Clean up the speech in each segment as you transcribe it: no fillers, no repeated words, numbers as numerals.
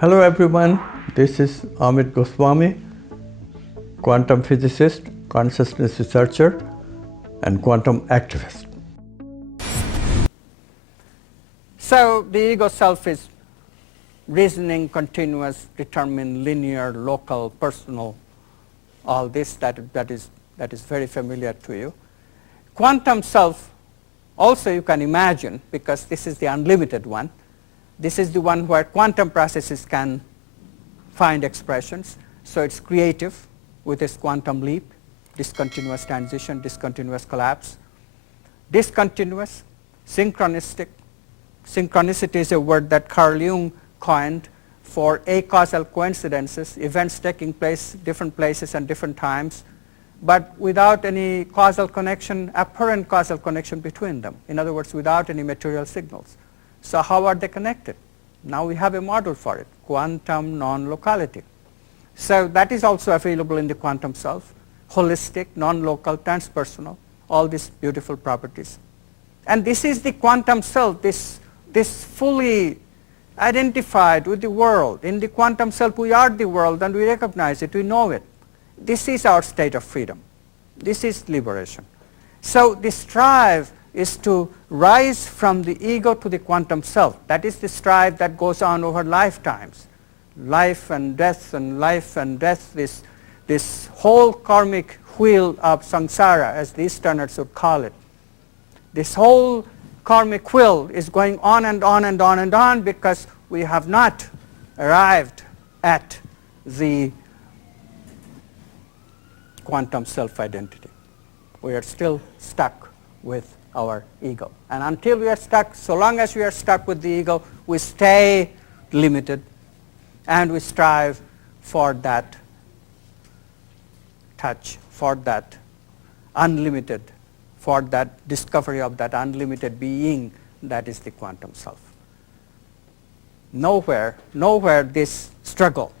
Hello everyone, this is Amit Goswami, quantum physicist, consciousness researcher, and quantum activist. So the ego self is reasoning, continuous, determined, linear, local, personal, all this that is very familiar to you. Quantum self also you can imagine, because this is the unlimited one. This is the one where quantum processes can find expressions. So it's creative with its quantum leap, discontinuous transition, discontinuous collapse. Discontinuous, synchronistic. Synchronicity is a word that Carl Jung coined for acausal coincidences, events taking place different places and different times, but without any causal connection, apparent causal connection between them. In other words, without any material signals. So how are they connected? Now we have a model for it, quantum non-locality. So that is also available in the quantum self, holistic, non-local, transpersonal, all these beautiful properties. And this is the quantum self, this fully identified with the world. In the quantum self we are the world and we recognize it, we know it. This is our state of freedom. This is liberation. So the strive is to rise from the ego to the quantum self. That is the strive that goes on over lifetimes. Life and death and life and death, this whole karmic wheel of samsara, as the Easterners would call it. This whole karmic wheel is going on and on and on and on because we have not arrived at the quantum self-identity. We are still stuck with our ego. And until we are stuck, so long as we are stuck with the ego, we stay limited and we strive for that touch, for that unlimited, for that discovery of that unlimited being that is the quantum self. Nowhere this struggle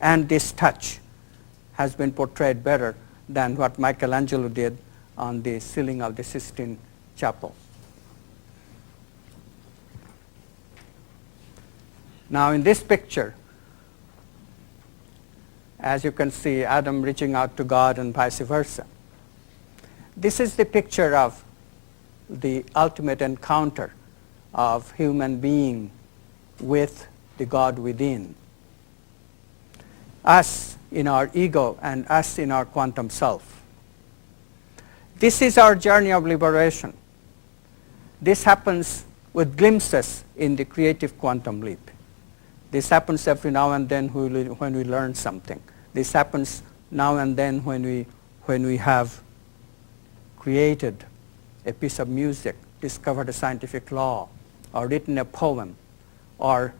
and this touch has been portrayed better than what Michelangelo did on the ceiling of the Sistine Chapel. Now in this picture, as you can see, Adam reaching out to God and vice versa. This is the picture of the ultimate encounter of human being with the God within. Us in our ego and us in our quantum self. This is our journey of liberation. This happens with glimpses in the creative quantum leap. This happens every now and then when we learn something. This happens now and then when we have created a piece of music, discovered a scientific law, or written a poem, or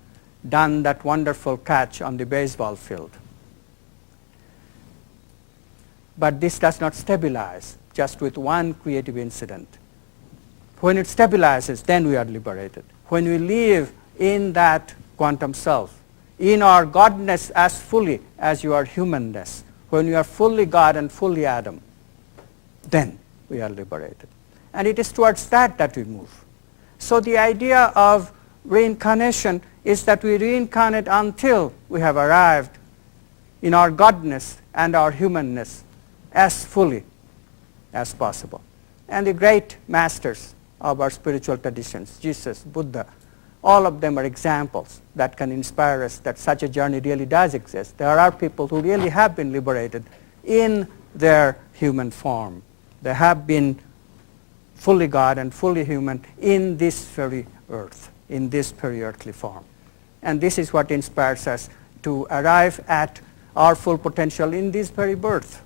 done that wonderful catch on the baseball field. But this does not stabilize just with one creative incident. When it stabilizes, then we are liberated. When we live in that quantum self, in our godness as fully as your humanness, when we are fully God and fully Adam, then we are liberated. And it is towards that we move. So the idea of reincarnation is that we reincarnate until we have arrived in our godness and our humanness as fully as possible. And the great masters of our spiritual traditions, Jesus, Buddha, all of them are examples that can inspire us that such a journey really does exist. There are people who really have been liberated in their human form. They have been fully God and fully human in this very earth, in this very earthly form. And this is what inspires us to arrive at our full potential in this very birth.